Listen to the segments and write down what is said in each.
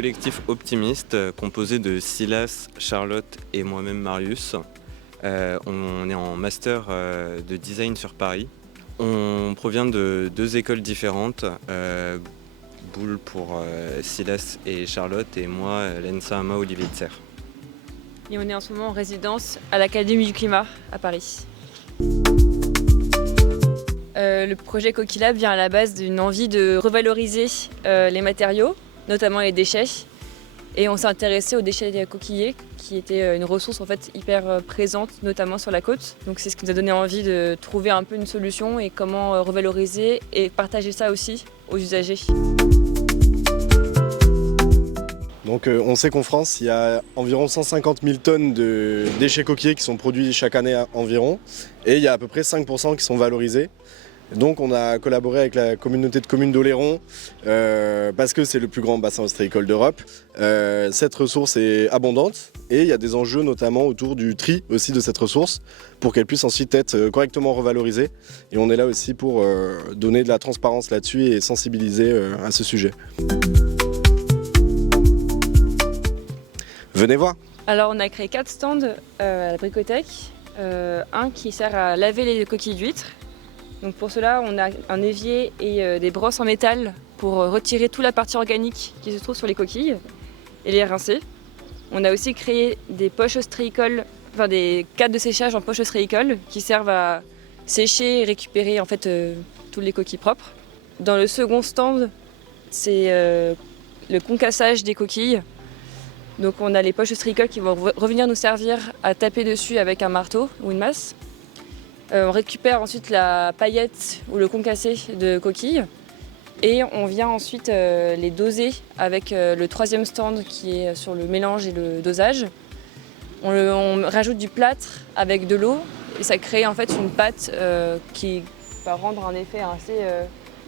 collectif optimiste composé de Silas, Charlotte et moi-même Marius. On est en master de design sur Paris. On provient de deux écoles différentes, Boulle pour Silas et Charlotte et moi, l'ENSA AMA Olivier de Serres. Et on est en ce moment en résidence à l'Académie du Climat à Paris. Le projet Coquillab vient à la base d'une envie de revaloriser les matériaux, notamment les déchets. Et on s'est intéressé aux déchets coquillers, qui étaient une ressource en fait hyper présente, notamment sur la côte. Donc c'est ce qui nous a donné envie de trouver un peu une solution et comment revaloriser et partager ça aussi aux usagers. Donc on sait qu'en France, il y a environ 150 000 tonnes de déchets coquillers qui sont produits chaque année environ. Et il y a à peu près 5% qui sont valorisés. Donc on a collaboré avec la communauté de communes d'Oléron parce que c'est le plus grand bassin ostréicole d'Europe. Cette ressource est abondante et il y a des enjeux notamment autour du tri aussi de cette ressource pour qu'elle puisse ensuite être correctement revalorisée. Et on est là aussi pour donner de la transparence là-dessus et sensibiliser à ce sujet. Venez voir. Alors on a créé 4 stands à la Bricothèque. Un qui sert à laver les coquilles d'huîtres. Donc pour cela, on a un évier et des brosses en métal pour retirer toute la partie organique qui se trouve sur les coquilles et les rincer. On a aussi créé des poches ostréicoles, enfin des cadres de séchage en poche ostréicole qui servent à sécher et récupérer en fait toutes les coquilles propres. Dans le second stand, c'est le concassage des coquilles. Donc on a les poches ostréicoles qui vont revenir nous servir à taper dessus avec un marteau ou une masse. On récupère ensuite la paillette ou le concassé de coquilles et on vient ensuite les doser avec le troisième stand qui est sur le mélange et le dosage. On rajoute du plâtre avec de l'eau et ça crée en fait une pâte qui va rendre un effet assez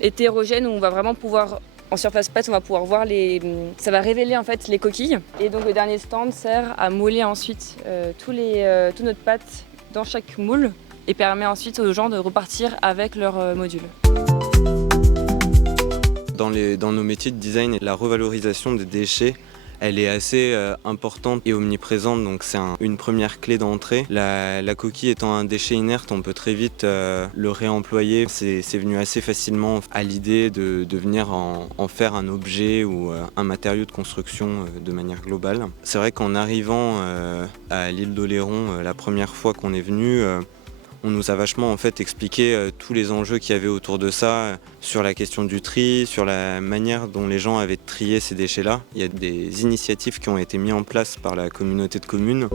hétérogène où on va vraiment pouvoir, en surface pâte, on va pouvoir voir ça va révéler en fait les coquilles. Et donc le dernier stand sert à mouler ensuite toute notre pâte dans chaque moule et permet ensuite aux gens de repartir avec leur module. Dans nos métiers de design, la revalorisation des déchets, elle est assez importante et omniprésente, donc c'est une première clé d'entrée. La coquille étant un déchet inerte, on peut très vite le réemployer. C'est venu assez facilement à l'idée de venir en faire un objet ou un matériau de construction de manière globale. C'est vrai qu'en arrivant à l'île d'Oléron, la première fois qu'on est venu, on nous a vachement en fait expliqué tous les enjeux qu'il y avait autour de ça, sur la question du tri, sur la manière dont les gens avaient trié ces déchets-là. Il y a des initiatives qui ont été mises en place par la communauté de communes.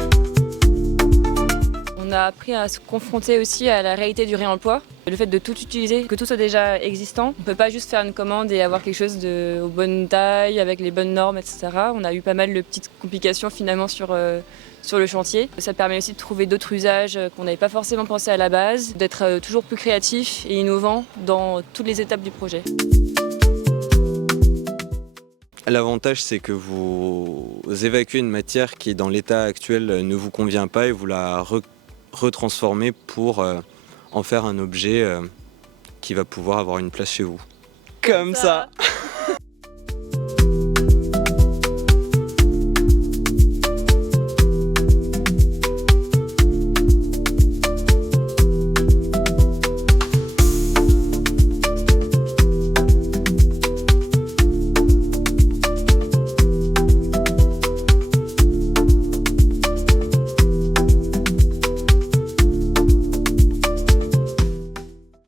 On a appris à se confronter aussi à la réalité du réemploi. Le fait de tout utiliser, que tout soit déjà existant. On ne peut pas juste faire une commande et avoir quelque chose aux bonnes tailles, avec les bonnes normes, etc. On a eu pas mal de petites complications finalement sur le chantier. Ça permet aussi de trouver d'autres usages qu'on n'avait pas forcément pensé à la base, d'être toujours plus créatif et innovant dans toutes les étapes du projet. L'avantage, c'est que vous évacuez une matière qui, dans l'état actuel, ne vous convient pas et vous la retransformez pour en faire un objet qui va pouvoir avoir une place chez vous. Comme ça.